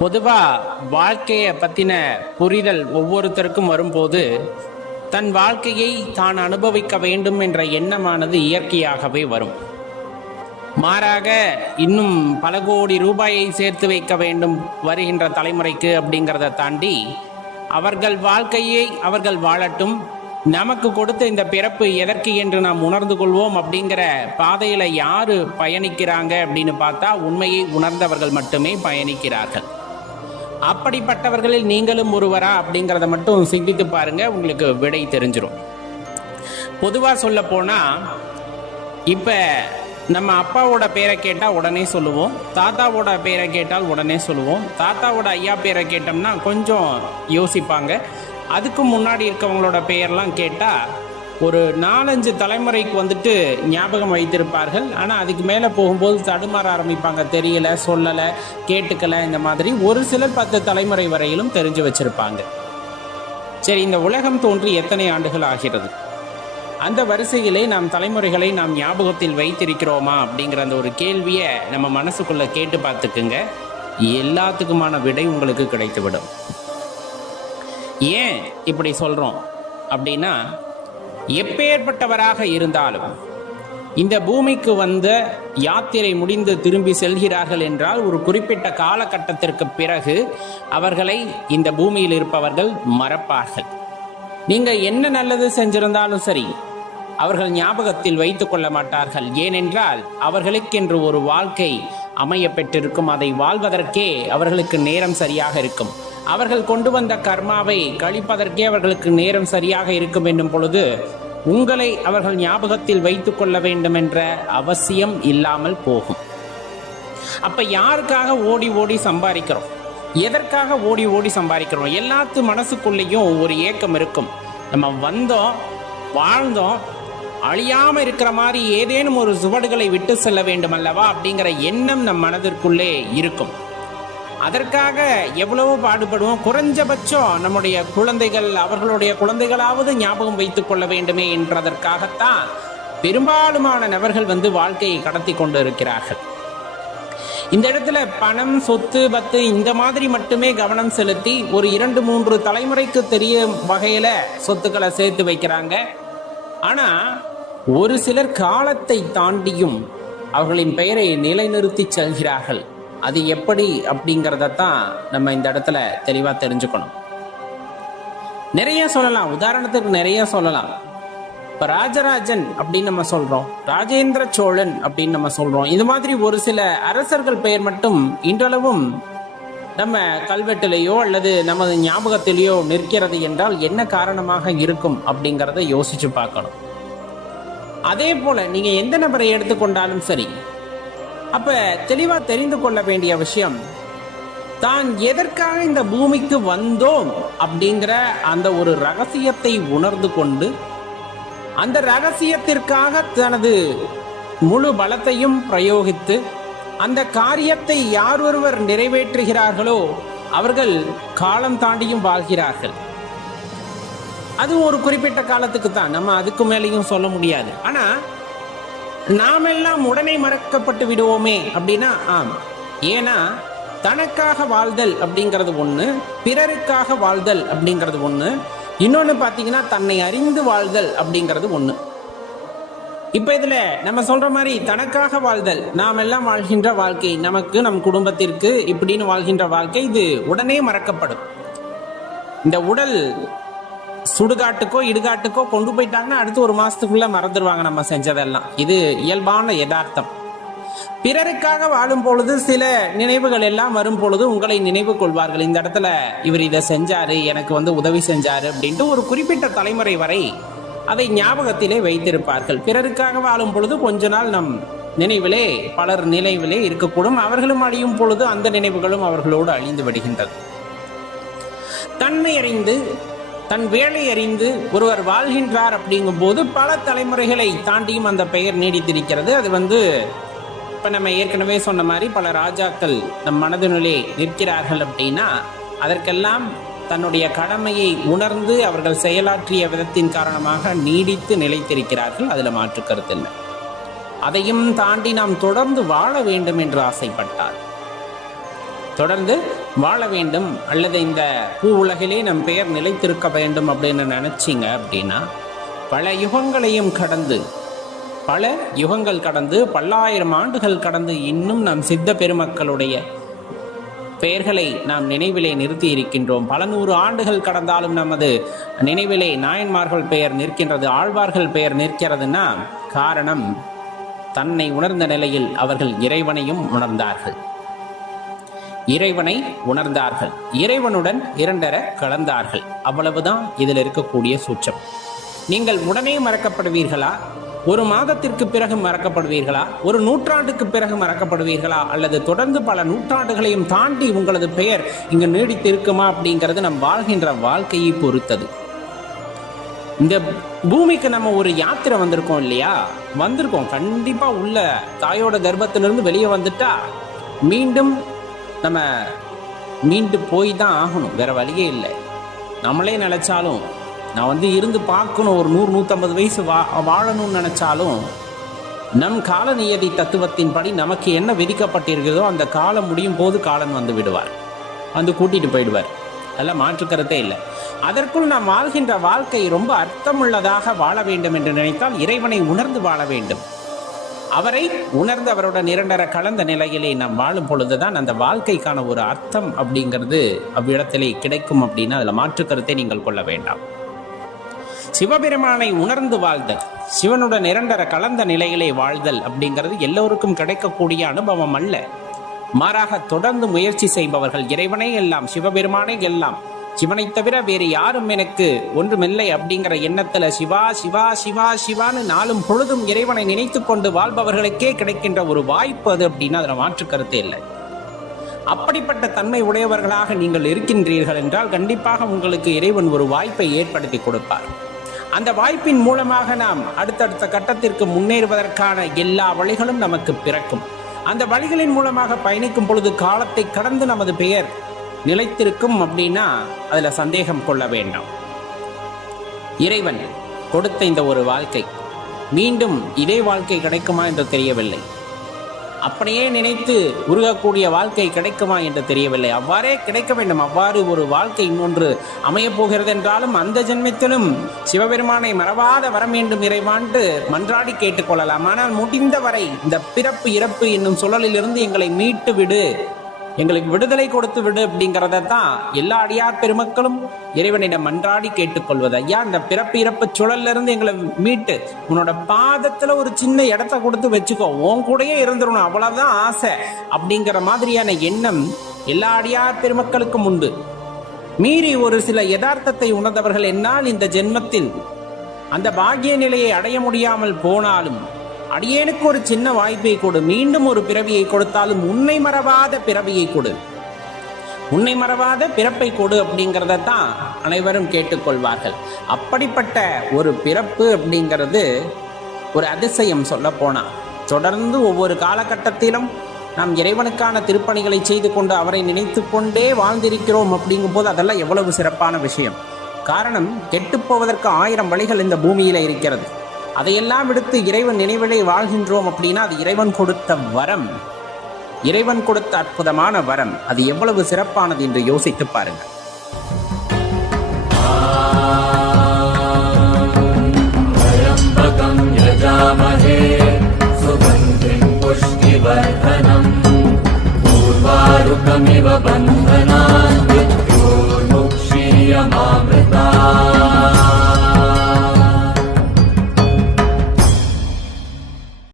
பொதுவாக வாழ்க்கையை பற்றின புரிதல் ஒவ்வொருத்தருக்கும் வரும்போது தன் வாழ்க்கையை தான் அனுபவிக்க வேண்டும் என்ற எண்ணமானது இயற்கையாகவே வரும். மாறாக இன்னும் பல கோடி ரூபாயை சேர்த்து வைக்க வேண்டும் வருகின்ற தலைமுறைக்கு அப்படிங்கிறத தாண்டி அவர்கள் வாழ்க்கையை அவர்கள் வாழட்டும், நமக்கு கொடுத்த இந்த பிறப்பு எதற்கு என்று நாம் உணர்ந்து கொள்வோம் அப்படிங்கிற பாதையில் யார் பயணிக்கிறாங்க அப்படின்னு பார்த்தா உண்மையை உணர்ந்தவர்கள் மட்டுமே பயணிக்கிறார்கள். அப்படிப்பட்டவர்களில் நீங்களும் ஒருவரா அப்படிங்கிறத மட்டும் சிந்தித்து பாருங்க, உங்களுக்கு விடை தெரிஞ்சிடும். பொதுவாக சொல்ல போனால் இப்போ நம்ம அப்பாவோட பேரை கேட்டால் உடனே சொல்லுவோம், தாத்தாவோட பேரை கேட்டால் உடனே சொல்லுவோம். தாத்தாவோட ஐயா பேரை கேட்டோம்னா கொஞ்சம் யோசிப்பாங்க. அதுக்கு முன்னாடி இருக்கவங்களோட பெயர்லாம் கேட்டால் ஒரு 4-5 தலைமுறைக்கு வந்துட்டு ஞாபகம் வைத்திருப்பார்கள். ஆனால் அதுக்கு மேலே போகும்போது தடுமாற ஆரம்பிப்பாங்க, தெரியலை, சொல்லலை, கேட்டுக்கலை. இந்த மாதிரி ஒரு சிலர் 10 தலைமுறை வரையிலும் தெரிஞ்சு வச்சிருப்பாங்க. சரி, இந்த உலகம் தோன்றி எத்தனை ஆண்டுகள் ஆகிறது? அந்த வரிசையிலே நாம் தலைமுறைகளை நாம் ஞாபகத்தில் வைத்திருக்கிறோமா அப்படிங்கிற அந்த ஒரு கேள்வியை நம்ம மனசுக்குள்ளே கேட்டு பார்த்துக்குங்க. எல்லாத்துக்குமான விடை உங்களுக்கு கிடைத்துவிடும். ஏன் இப்படி சொல்கிறோம் அப்படின்னா, எப்பேற்பட்டவராக இருந்தாலும் இந்த பூமிக்கு வந்த யாத்திரை முடிந்து திரும்பி செல்கிறார்கள் என்றால் ஒரு குறிப்பிட்ட காலகட்டத்திற்கு பிறகு அவர்களை இந்த பூமியில் இருப்பவர்கள் மறப்பார்கள். நீங்கள் என்ன நல்லது செஞ்சிருந்தாலும் சரி, அவர்கள் ஞாபகத்தில் வைத்துக் கொள்ள மாட்டார்கள். ஏனென்றால் அவர்களுக்கென்று ஒரு வாழ்க்கை அமைய பெற்றிருக்கும். அதை வாழ்வதற்கே அவர்களுக்கு நேரம் சரியாக இருக்கும். அவர்கள் கொண்டு வந்த கர்மாவை கழிப்பதற்கே அவர்களுக்கு நேரம் சரியாக இருக்கும் என்னும் பொழுது உங்களை அவர்கள் ஞாபகத்தில் வைத்துக் கொள்ள வேண்டும் என்ற அவசியம் இல்லாமல் போகும். அப்ப யாருக்காக ஓடி ஓடி சம்பாதிக்கிறோம்? எதற்காக ஓடி ஓடி சம்பாதிக்கிறோம்? எல்லாத்து மனசுக்குள்ளேயும் ஒரு ஏக்கம் இருக்கும். நம்ம வந்தோம், வாழ்ந்தோம், அழியாம இருக்கிற மாதிரி ஏதேனும் ஒரு சுவடுகளை விட்டு செல்ல வேண்டும் அல்லவா அப்படிங்கிற எண்ணம் நம் மனதிற்குள்ளே இருக்கும். அதற்காக எவ்வளவோ பாடுபடுவோம். குறைஞ்சபட்சம் நம்முடைய குழந்தைகள், அவர்களுடைய குழந்தைகளாவது ஞாபகம் வைத்துக் கொள்ள வேண்டுமே என்றதற்காகத்தான் பெரும்பாலுமான நபர்கள் வாழ்க்கையை கடத்தி கொண்டு இருக்கிறார்கள். இந்த இடத்துல பணம், சொத்து, பத்து இந்த மாதிரி மட்டுமே கவனம் செலுத்தி ஒரு 2-3 தலைமுறைக்கு தெரிய வகையில சொத்துக்களை சேர்த்து வைக்கிறாங்க. ஆனா ஒரு சிலர் காலத்தை தாண்டியும் அவர்களின் பெயரை நிலைநிறுத்தி செல்கிறார்கள். அது எப்படி அப்படிங்கிறதான் நம்ம இந்த இடத்துல தெளிவா தெரிஞ்சுக்கணும். நிறைய சொல்லலாம், உதாரணத்துக்கு நிறைய சொல்லலாம். இப்ப ராஜராஜன் அப்படின்னு நம்ம சொல்றோம், ராஜேந்திர சோழன் அப்படின்னு நம்ம சொல்றோம். இது மாதிரி ஒரு சில அரசர்கள் பெயர் மட்டும் இன்றளவும் நம்ம கல்வெட்டிலேயோ அல்லது நமது ஞாபகத்திலேயோ நிற்கிறது என்றால் என்ன காரணமாக இருக்கும் அப்படிங்கிறத யோசிச்சு பார்க்கணும். அதே போல நீங்க எந்த நபரை எடுத்துக்கொண்டாலும் சரி, அப்ப தெளிவா தெரிந்து கொள்ள வேண்டிய விஷயம், தான் எதற்காக இந்த பூமிக்கு வந்தோம் அப்படிங்கிற அந்த ஒரு ரகசியத்தை உணர்ந்து கொண்டு அந்த ரகசியத்திற்காக தனது முழு பலத்தையும் பிரயோகித்து அந்த காரியத்தை யார் ஒருவர் நிறைவேற்றுகிறார்களோ அவர்கள் காலம் தாண்டியும் வாழ்கிறார்கள். அது ஒரு குறிப்பிட்ட காலத்துக்கு தான், நம்ம அதுக்கு மேலேயும் சொல்ல முடியாது. ஆனா நாமெல்லாம் உடனே மறக்கப்பட்டு விடுவோமே அப்படின்னா ஆம். ஏன்னா தனக்காக வாழ்தல் அப்படிங்கிறது ஒண்ணு, பிறருக்காக வாழ்தல் அப்படிங்கிறது ஒண்ணு, இன்னொன்னு பாத்தீங்கன்னா தன்னை அறிந்து வாழ்தல் அப்படிங்கிறது ஒண்ணு. இப்ப இதுல நம்ம சொல்ற மாதிரி தனக்காக வாழ்தல், நாம் எல்லாம் வாழ்கின்ற வாழ்க்கை, நமக்கு, நம் குடும்பத்திற்கு இப்படின்னு வாழ்கின்ற வாழ்க்கை, இது உடனே மறக்கப்படும். இந்த உடல் சுடுகாட்டுக்கோ இடுகாட்டுக்கோ கொண்டு போயிட்டாங்கன்னா அடுத்து 1 மாசத்துக்குள்ள மறந்துடுவாங்க நம்ம செஞ்சதெல்லாம். இது இயல்பான யதார்த்தம். பிறருக்காக வாழும் பொழுது சில நினைவுகள் எல்லாம் வரும் பொழுது உங்களை நினைவு கொள்வார்கள். இந்த இடத்துல இவர் இதை செஞ்சாரு, எனக்கு உதவி செஞ்சாரு அப்படின்ட்டு ஒரு குறிப்பிட்ட தலைமுறை வரை அதை ஞாபகத்திலே வைத்திருப்பார்கள். பிறருக்காக வாழும் பொழுது கொஞ்ச நாள் நம் நினைவிலே, பலர் நினைவிலே இருக்கக்கூடும். அவர்களும் அழியும் பொழுது அந்த நினைவுகளும் அவர்களோடு அழிந்து விடுகின்றது. தன்மை அறிந்து தன் வேலை அறிந்து ஒருவர் வாழ்கின்றார் அப்படிங்கும் போது பல தலைமுறைகளை தாண்டியும் அந்த பெயர் நீடித்திருக்கிறது. அது இப்ப நம்ம ஏற்கனவே சொன்ன மாதிரி பல ராஜாக்கள் நம் மனதினுள்ளே நிற்கிறார்கள் அப்படின்னா அதற்கெல்லாம் தன்னுடைய கடமையை உணர்ந்து அவர்கள் செயலாற்றிய விதத்தின் காரணமாக நீடித்து நிலைத்திருக்கிறார்கள். அதுல மாற்று கருத்தில்லை. அதையும் தாண்டி நாம் தொடர்ந்து வாழ வேண்டும் என்று ஆசைப்பட்டார், தொடர்ந்து வாழ வேண்டும் அல்லது இந்த பூ உலகிலே நம் பெயர் நிலைத்திருக்க வேண்டும் அப்படின்னு நினைச்சிங்க அப்படின்னா பல யுகங்களையும் கடந்து பல யுகங்கள் கடந்து பல்லாயிரம் ஆண்டுகள் கடந்து இன்னும் நம் சித்த பெருமக்களுடைய பெயர்களை நாம் நினைவிலே நிறுத்தி இருக்கின்றோம். பல நூறு ஆண்டுகள் கடந்தாலும் நமது நினைவிலே நாயன்மார்கள் பெயர் நிற்கின்றது, ஆழ்வார்கள் பெயர் நிற்கிறதுனா காரணம் தன்னை உணர்ந்த நிலையில் அவர்கள் இறைவனையும் உணர்ந்தார்கள். இறைவனுடன் இரண்டர கலந்தார்கள். அவ்வளவுதான் இதில் இருக்கக்கூடிய சூட்சம். நீங்கள் உடனே மறக்கப்படுவீர்களா, ஒரு மாதத்திற்கு பிறகு மறக்கப்படுவீர்களா, ஒரு நூற்றாண்டுக்கு பிறகு மறக்கப்படுவீர்களா, அல்லது தொடர்ந்து பல நூற்றாண்டுகளையும் தாண்டி உங்களது பெயர் இங்கு நீடித்து இருக்குமா அப்படிங்கிறது நம் வாழ்கின்ற வாழ்க்கையை பொறுத்தது. இந்த பூமிக்கு நம்ம ஒரு யாத்திரை வந்திருக்கோம் இல்லையா, வந்திருக்கோம். கண்டிப்பா உள்ள தாயோட கர்ப்பத்திலிருந்து வெளியே வந்துட்டா மீண்டும் நம்ம மீண்டு போய் தான் ஆகணும், வேற வழியே இல்லை. நம்மளே நினைச்சாலும் நான் இருந்து பார்க்கணும், ஒரு 100-150 வயசு வாழணும்னு நினைச்சாலும் நம் கால நியதி தத்துவத்தின்படி நமக்கு என்ன விதிக்கப்பட்டிருக்கிறதோ அந்த காலம் முடியும் போது காலன் வந்து விடுவார், கூட்டிட்டு போயிடுவார். அதெல்லாம் மாற்றுக்கருத்தே இல்லை. அதற்குள் நாம் வாழ்கின்ற வாழ்க்கை ரொம்ப அர்த்தமுள்ளதாக வாழ வேண்டும் என்று நினைத்தால் இறைவனை உணர்ந்து வாழ வேண்டும். அவரை உணர்ந்து அவருடன் இரண்டர கலந்த நிலையிலே நாம் வாழும் பொழுதுதான் அந்த வாழ்க்கைக்கான ஒரு அர்த்தம் அப்படிங்கிறது அவ்விடத்திலே கிடைக்கும். அப்படின்னா அதில் மாற்றுக்கருத்தை நீங்கள் கொள்ள வேண்டாம். சிவபெருமானை உணர்ந்து வாழ்தல், சிவனுடன் இரண்டர கலந்த நிலையிலே வாழ்தல் அப்படிங்கிறது எல்லோருக்கும் கிடைக்கக்கூடிய அனுபவம் அல்ல. மாறாக தொடர்ந்து முயற்சி செய்பவர்கள் இறைவனை எல்லாம், சிவபெருமானை எல்லாம், சிவனை தவிர வேறு யாரும் எனக்கு ஒன்றுமில்லை அப்படிங்கிற எண்ணத்துல சிவா சிவா சிவா சிவான்னு நாளும் பொழுதும் இறைவனை நினைத்து கொண்டு வாழ்பவர்களுக்கே கிடைக்கின்ற ஒரு வாய்ப்பு அது. அப்படின்னா அதில் மாற்று கருத்தே இல்லை. அப்படிப்பட்ட தன்மை உடையவர்களாக நீங்கள் இருக்கின்றீர்கள் என்றால் கண்டிப்பாக உங்களுக்கு இறைவன் ஒரு வாய்ப்பை ஏற்படுத்தி கொடுப்பார். அந்த வாய்ப்பின் மூலமாக நாம் அடுத்தடுத்த கட்டத்திற்கு முன்னேறுவதற்கான எல்லா வழிகளும் நமக்கு பிறக்கும். அந்த வழிகளின் மூலமாக பயணிக்கும் பொழுது காலத்தை கடந்து நமது பெயர் நிலைத்திருக்கும். அப்படின்னா அதுல சந்தேகம் கொள்ள வேண்டாம். இறைவன் கொடுத்த இந்த ஒரு வாழ்க்கை மீண்டும் இதே வாழ்க்கை கிடைக்குமா என்று தெரியவில்லை. அப்படியே நினைத்து உருகக்கூடிய வாழ்க்கை கிடைக்குமா என்று தெரியவில்லை. அவ்வாறே கிடைக்க வேண்டும். அவ்வாறு ஒரு வாழ்க்கை இன்னொன்று அமையப் போகிறது என்றாலும் அந்த ஜென்மத்திலும் சிவபெருமானை மறவாத வர வேண்டும் இறைவாண்டு மன்றாடி கேட்டுக்கொள்ளலாம். ஆனால் முடிந்தவரை இந்த பிறப்பு இறப்பு என்னும் சுழலிலிருந்து எங்களை மீட்டு விடு, எங்களுக்கு விடுதலை கொடுத்து விடு அப்படிங்கிறத தான் எல்லா அடியார் பெருமக்களும் இறைவனிடம் மன்றாடி கேட்டுக்கொள்வது. ஐயா, இந்த பிறப்பு இறப்பு சுழல்ல இருந்து எங்களை மீட்டு உன்னோட பாதத்துல ஒரு சின்ன இடத்த கொடுத்து வச்சுக்கோ, உன் கூடயே இருந்துடணும், அவ்வளவுதான் ஆசை அப்படிங்கிற மாதிரியான எண்ணம் எல்லா அடியார் பெருமக்களுக்கும் உண்டு. மீறி ஒரு சில யதார்த்தத்தை உணர்ந்தவர்கள் என்னால் இந்த ஜென்மத்தில் அந்த பாக்கிய நிலையை அடைய முடியாமல் போனாலும் அடியேனுக்கு ஒரு சின்ன வாய்ப்பை கொடு, மீண்டும் ஒரு பிறவியை கொடுத்தாலும் உன்னை மறவாத பிறவியை கொடு, உன்னை மறவாத பிறப்பை கொடு அப்படிங்கிறத தான் அனைவரும் கேட்டுக்கொள்வார்கள். அப்படிப்பட்ட ஒரு பிறப்பு அப்படிங்கிறது ஒரு அதிசயம். சொல்ல போனா தொடர்ந்து ஒவ்வொரு காலகட்டத்திலும் நாம் இறைவனுக்கான திருப்பணிகளை செய்து கொண்டு அவரை நினைத்து கொண்டே வாழ்ந்திருக்கிறோம். அப்படிங்கும் போது அதெல்லாம் எவ்வளவு சிறப்பான விஷயம். காரணம், கெட்டுப்போவதற்கு 1000 வழிகள் இந்த பூமியில இருக்கிறது. அதையெல்லாம் விடுத்து இறைவன் நினைவிலே வாழ்கின்றோம் அப்படின்னா அது இறைவன் கொடுத்த வரம், இறைவன் கொடுத்த அற்புதமான வரம். அது எவ்வளவு சிறப்பானது என்று யோசித்து பாருங்கள். யஜாமஹே சுகந்திம் புஷ்டிவர்தனம் பூர்வாருகமிவ பந்தனான்